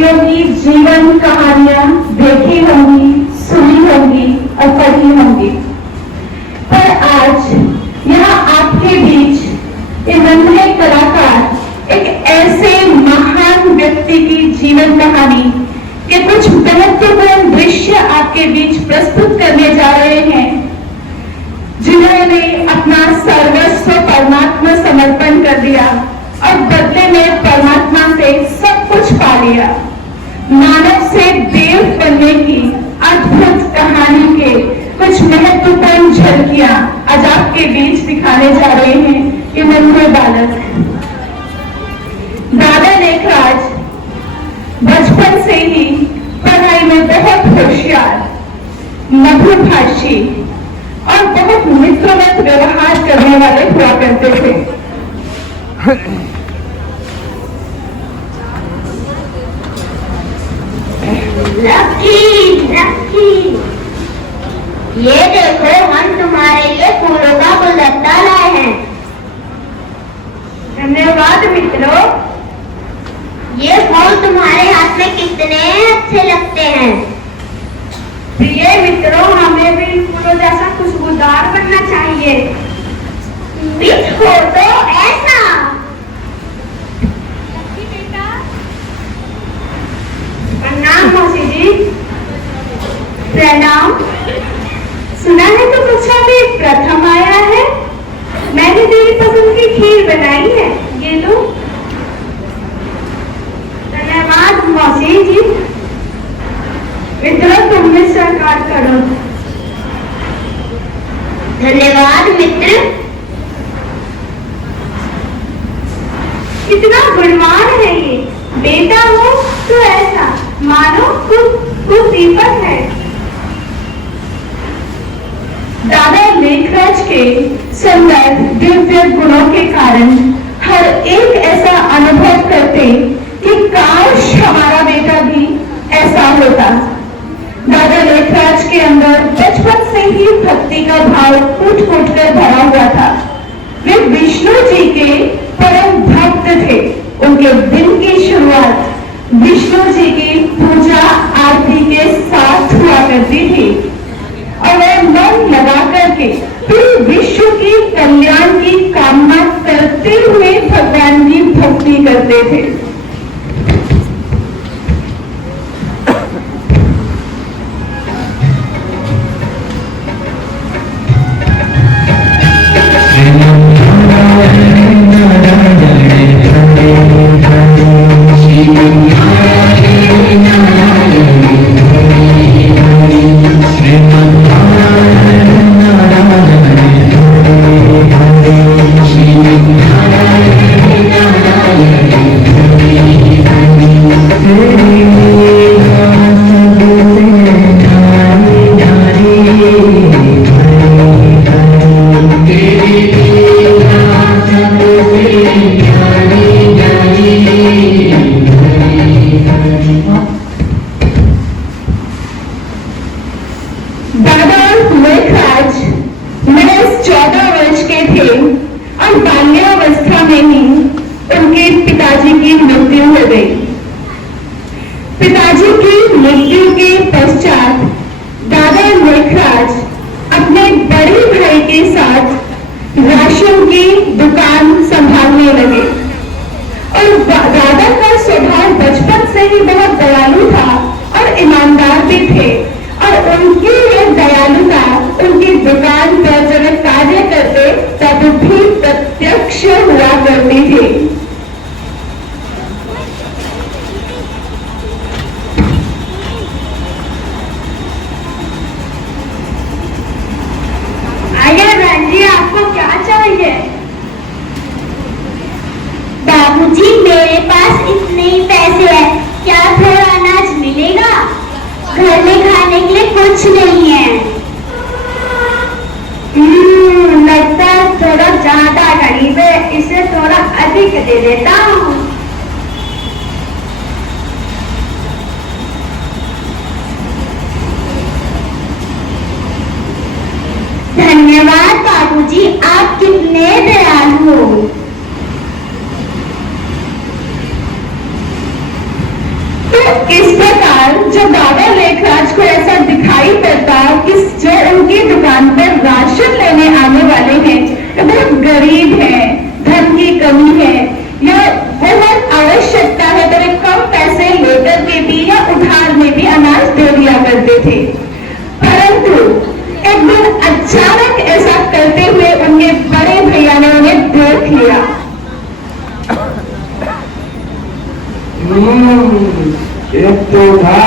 व्यक्तियों की जीवन कहानियां देखी होंगी, सुनी होंगी और पढ़ी होंगी, पर आज यहाँ आपके बीच ये नन्हे कलाकार एक ऐसे महान व्यक्ति की जीवन कहानी के कुछ महत्वपूर्ण दृश्य आपके बीच प्रस्तुत करने जा रहे हैं, जिन्होंने अपना सर्वस्व परमात्मा समर्पण कर दिया और बदले में परमात्मा से सब कुछ पा लिया। मानव से देव बनने की अद्भुत कहानी के कुछ महत्वपूर्ण झलकियां आज आपके बीच दिखाने जा रहे हैं ये नन्हे बालक। दादा लेखराज बचपन से ही पढ़ाई में बहुत होशियार, मधुभाषी और बहुत मित्रवत व्यवहार करने वाले हुआ करते थे। लक्की, लक्की, ये देखो हम तुम्हारे लिए फूलों का गुलदस्ता लाए हैं। धन्यवाद मित्रों। ये फूल तुम्हारे हाथ में कितने अच्छे लगते हैं। प्रिय मित्रों, हमें भी फूलों जैसा खुशबूदार बनना चाहिए। हो तो ऐसा। प्रणाम मौसी जी। प्रणाम। सुना है तो कुछ अभी प्रथम आया है। मैंने तेरी पसंद की खीर बनाई है, ये लो। धन्यवाद मौसी जी। मित्रों, तुम भी स्वीकार करो। धन्यवाद मित्र। कितना गुणवान है ये। बेटा हो तो ऐसा मानो खुद दीपक है। दादा लेखराज के सुंदर दिव्य गुणों के कारण हर एक ऐसा अनुभव करते कि काश हमारा बेटा भी ऐसा होता। दादा लेखराज के अंदर बचपन से ही भक्ति का भाव फूट फूट कर भरा हुआ था। वे विष्णु जी के परम भक्त थे। उनके दिन की शुरुआत विष्णु जी की पूजा आरती के साथ हुआ करती थी और वे मन लगा करके पूरे विश्व की कल्याण की कामना करते हुए भगवान की भक्ति करते थे। पिताजी की मृत्यु के पश्चात दादा लेखराज अपने बड़े भाई के साथ राशन की दुकान संभालने लगे और दादा का स्वभाव बचपन से ही बहुत दयालु था और ईमानदार भी थे और उनकी यह दयालुता उनकी दुकान पर जब कार्य करते तब भी प्रत्यक्ष हुआ करती थी। आपको क्या चाहिए? बाबूजी, मेरे पास इतने ही पैसे हैं, क्या थोड़ा अनाज मिलेगा? घर में खाने के लिए कुछ नहीं है। लगता है थोड़ा ज्यादा गरीब है, इसे थोड़ा अधिक दे देता हूँ। धन्यवाद बाबूजी, आप कितने दयालु हो। तो इस प्रकार जो बाबा लेखराज को ऐसा दिखाई पड़ता कि जो उनकी दुकान पर राशन लेने आने वाले हैं वो बहुत गरीब हैं, धन की कमी है या बहुत आवश्यकता है, तो वे कम पैसे लेकर के भी या उधार में भी अनाज दे दिया करते थे। परंतु एक दिन अचानक ऐसा करते हुए उनके बड़े भैया ने उन्हें देख लिया। एक तो था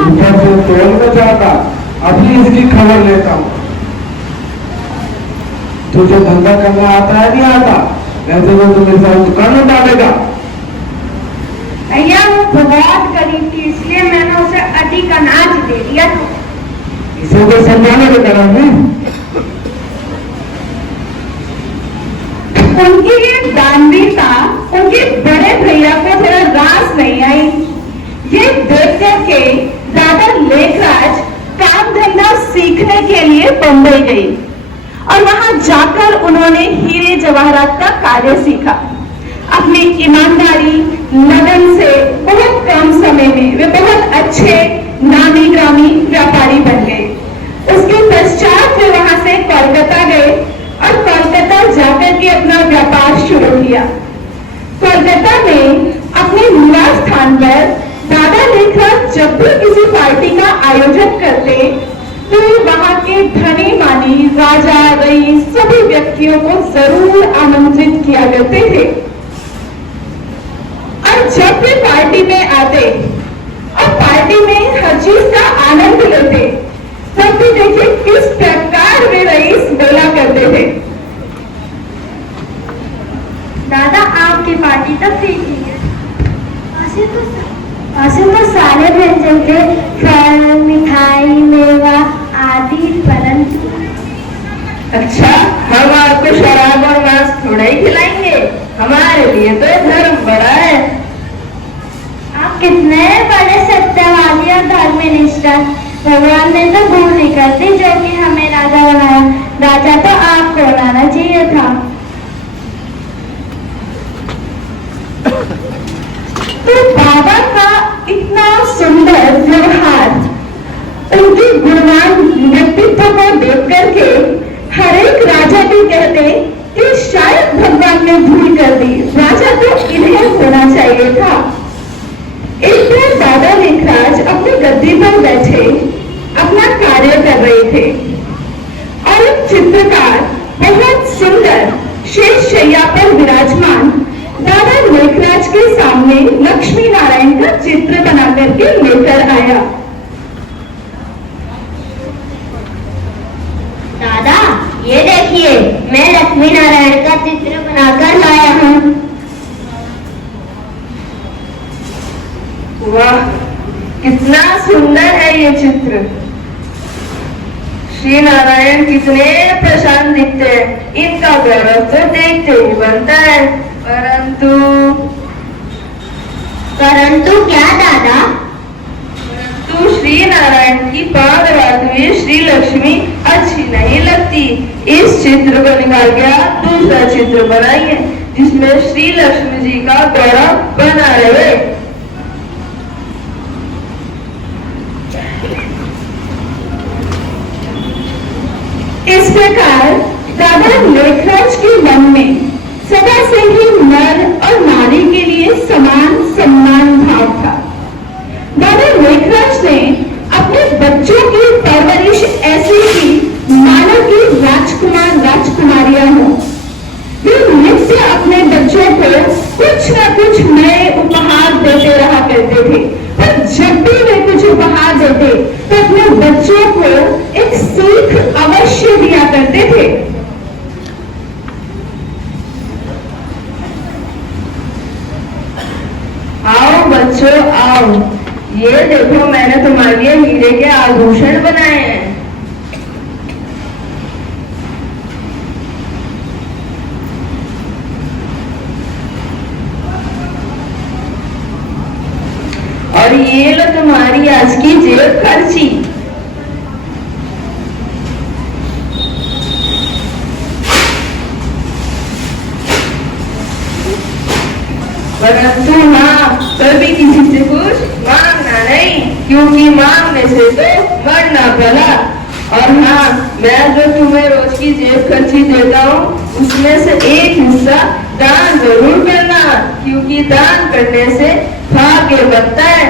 ऊपर से तोड़ में जाता, अभी इसकी खबर लेता हूँ। तुझे धंधा करना आता है नहीं आता, नहीं तो वो तुम्हें सारी दुकान में डालेगा। भैया वो बहुत गरीब थी, इसलिए मैंने उसे अधिक अनाज दे दिया था। इसे तो समझाने के तरह में उनकी ये दानवीरता उनके बड़े भैया को थोड़ा रास नहीं आई। ये देख करके दादा लेखराज काम धंधा सीखने के लिए बंबई गई और वहां जाकर उन्होंने हीरे जवाहरात का कार्य सीखा। अपनी ईमानदारी लगन से बहुत कम समय में वे बहुत अच्छे नामी ग्रामी व्यापारी बन गए। उसके पश्चात वे वहां से कोलकाता गए और कोलकाता जाकर के अपना व्यापार शुरू किया। कोलकाता में अपने निवास स्थान पर दादा लेखराज जब भी किसी पार्टी का आयोजन करते तो वे वहां के धनी मानी राजा रईस सभी व्यक्तियों को जरूर आमंत्रित किया करते थे। और जब वे पार्टी में आते और पार्टी में हर चीज का आनंद लेते, तब भी देखिए किस प्रकार वे रईस बोला करते थे। दादा आपकी पार्टी तो ठीक ही है। ऐसे तो सारे व्यंजन थे, फल मिठाई मेवा आदि, परंतु अच्छा, हम आपको शराब और मांस थोड़ा ही खिलाएंगे, हमारे लिए तो धर्म बड़ा है। आप कितने बड़े सत्यवादी और धर्मनिष्ठ। भगवान ने तो भूल नहीं करती जो कि हमें राजा बनाया। राजा तो आपको बनाना चाहिए था। तो बाबा का इतना सुंदर व्यवहार, उनके गुणवान व्यक्तित्व को देख करके हर एक राजा भी कहते कि शायद भगवान ने भूल कर दी, राजा तो इन्हें होना चाहिए था। एक बार दादा लेखराज अपनी गद्दी पर बैठे अपना कार्य कर रहे थे और एक चित्रकार बहुत सुंदर शेष शैया पर विराजमान दादा लेखराज के सामने लक्ष्मी नारायण का चित्र बना करके लेकर आया। दादा ये देखिए, मैं लक्ष्मी नारायण का चित्र बनाकर लाया हूँ। वाह, कितना सुंदर है ये चित्र। श्री नारायण कितने प्रशांत दिखते हैं, इनका गौरव तो देखते ही बनता है। परंतु क्या दादा? परंतु श्री नारायण की पाद हुई श्री लक्ष्मी अच्छी नहीं लगती। इस चित्र को निकाल के आप दूसरा चित्र बनाइए जिसमें श्री लक्ष्मी जी का गौरव बना रहे। इस प्रकार दादा लेखराज के मन में सदा से ही नर और नारी के लिए समान सम्मान भाव था। दादा लेखराज ने अपने बच्चों की परवरिश ऐसी की मानो कि राजकुमार राजकुमारियां हो। वे नित्य अपने बच्चों को कुछ न कुछ नए उपहार देते रहा करते थे, पर जब भी वे कुछ उपहार देते तो अपने बच्चों को एक सीख अवश्य दिया करते थे। आओ बच्चों आओ, ये देखो मैंने तुम्हारे लिए हीरे के आभूषण बनाए हैं। और ये लो तुम्हारी आज की जेब खर्ची। परंतु हाँ, कभी किसी से कुछ मांग नहीं, क्योंकि मांगने से तो मरना भला। और हाँ, मैं जो तुम्हें रोज की जेब खर्ची देता हूँ उसमें से एक हिस्सा दान जरूर करना, क्योंकि दान करने से भाग्य बढ़ता है।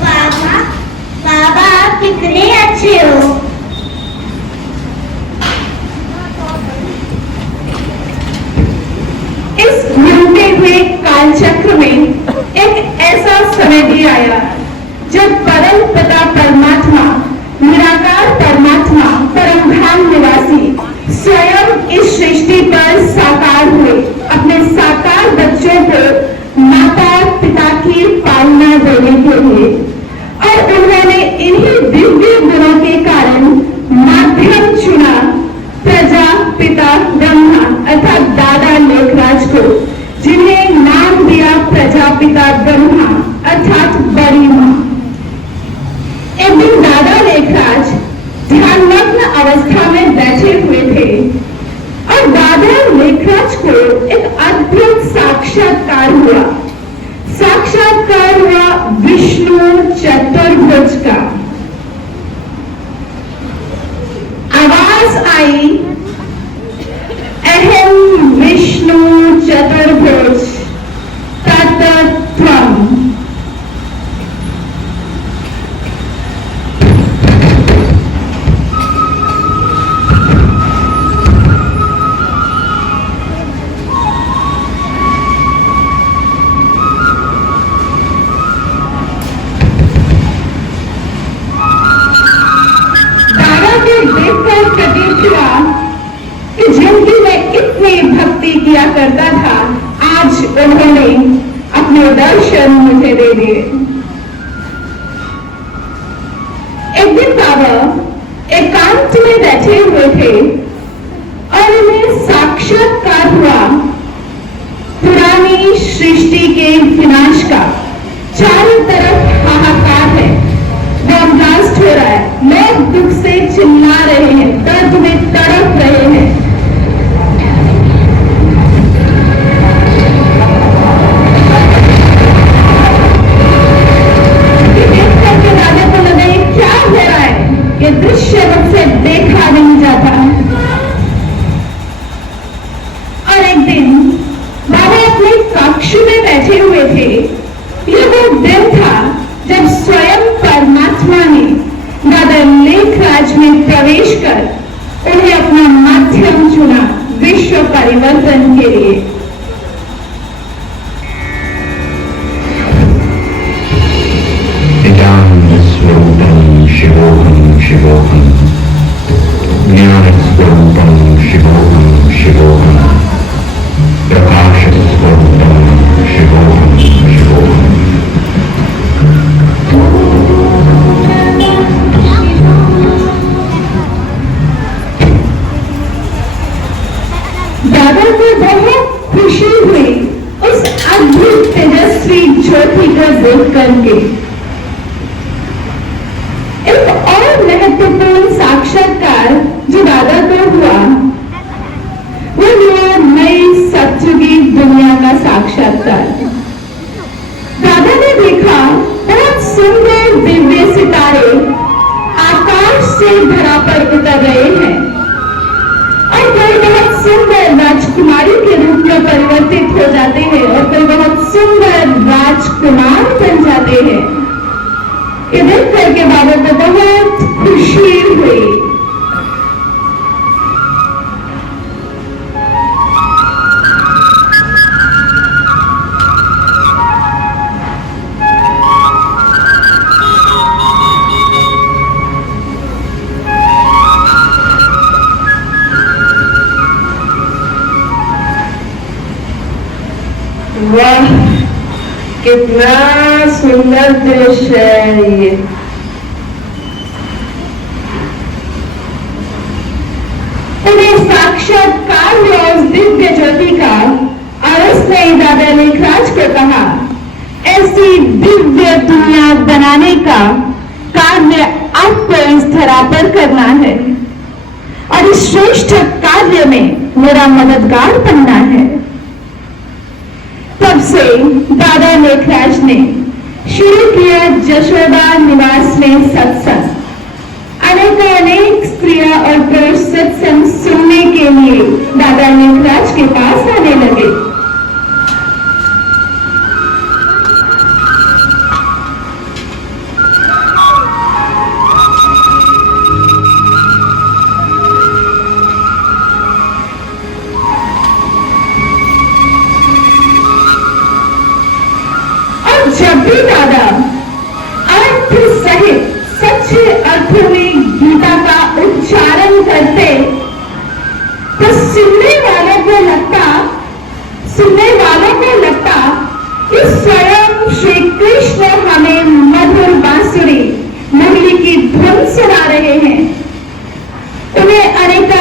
बाबा, बाबा आप कितने अच्छे हो। इस घूमते हुए कालचक्र में एक ऐसा समय भी आया जब परम पिता परमात्मा, निराकार परमात्मा, परम धाम निवासी स्वयं इस सृष्टि पर साकार हुए, अपने साकार बच्चों को माता पिता की पालना देने के लिए। और उन्होंने इन्हीं दिव्य गुणों के कारण माध्यम चुना प्रजा पिता ब्रह्मा अर्थात दादा लेखराज को, जिन्हें नाम दिया प्रजापिता ब्रह्मा अर्थात बड़ी मां। एक दिन दादा लेखराज ध्यानमग्न अवस्था में बैठे हुए थे और दादा लेखराज को एक अद्भुत साक्षात्कार हुआ। साक्षात्कार हुआ विष्णु चतुर्भुज का। आवाज आई, अहम विष्णु चतुर्भुज तत्त्वम्। दादा के देखकर प्रतीत हुआ कि जिनकी में इतनी भक्ति किया करता था, आज उन्होंने अपने दर्शन मुझे दे दिए। एक दिन बाबा एकांत में बैठे हुए थे और उन्हें साक्षात्कार हुआ पुरानी सृष्टि के विनाश का। चारों तरफ हाहाकार है, बॉम्ब ब्लास्ट हो रहा है, लोग दुख से चिल्ला रहे हैं, दर्द में तड़प रहे हैं। देख करके राजा को लगा ये क्या हो रहा है, ये दृश्य मुझसे देखा नहीं जाता। और एक दिन बाबा अपने कक्ष में बैठे हुए थे। ये वो दिन था जब स्वयं परमात्मा ने दादा लेखराज में प्रवेश कर उन्हें अपना माध्यम चुना विश्व परिवर्तन के लिए। ज्ञानस्वरूपं शिवोऽहं शिवोऽहं, ज्ञानस्वरूपं शिवोऽहं शिवोऽहं, प्रकाशस्वरूपं शिवोऽहं शिवोऽहं। दादा को बहुत खुशी हुई उस अद्भुत तेजस्वी ज्योति को देख करके। एक और महत्वपूर्ण साक्षात्कार जो दादा को हुआ वो हुआ नई सतयुगी दुनिया का साक्षात्कार। दादा ने देखा बहुत सुंदर दिव्य सितारे आकाश से धरा पर उतर रहे हैं और कोई बहुत सुंदर राजकुमारी के रूप में परिवर्तित हो जाते हैं और कोई बहुत सुंदर राजकुमार बन जाते हैं। ये देख करके बाबा को बहुत खुशी हुई। वाह, कितना सुंदर दृश्य है ये। उन्हें साक्षात्कार हुआ उस दिव्य ज्योति का और उसने दादा लेखराज को कहा, ऐसी दिव्य दुनिया बनाने का कार्य आपको इस धरा पर करना है और इस श्रेष्ठ कार्य में मेरा मददगार बनना है। तब से दादा लेखराज ने शुरू किया जशोदा निवास में सत्संग। अनेक स्त्रियां और पुरुष सत्संग सुनने के लिए दादा लेखराज के पास आने लगे। और जब भी दादा अर्थ सहित सच्चे अर्थों में गीता का उच्चारण करते तो सुनने वालों को लगता कि स्वयं श्री कृष्ण हमें मधुर बांसुरी मुरली की धुन सुना रहे हैं। उन्हें अनेक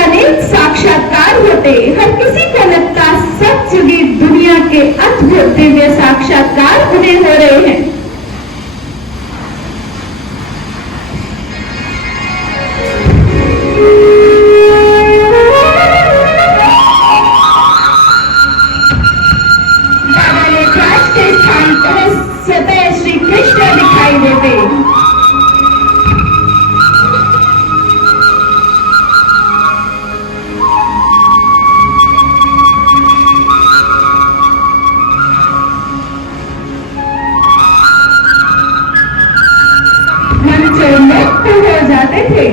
साक्षात्कार होते। हर किसी को लगता सतयुगी दुनिया के अद्भुत दिव्य साक्षात्कार उन्हें हो रहे हैं। स्वतः श्री कृष्ण दिखाई देते। मन चोमुक्त हो जाते थे।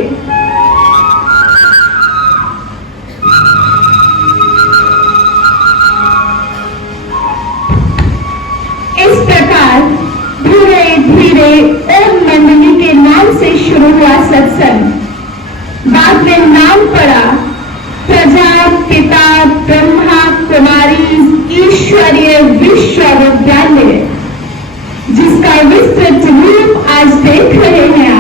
इस प्रकार धीरे धीरे ओम मंडली के नाम से शुरू हुआ सत्संग। बाद में नाम पड़ा प्रजापिता ब्रह्मा कुमारी ईश्वरीय विश्वविद्यालय, जिसका विस्तृत रूप आज देख रहे हैं।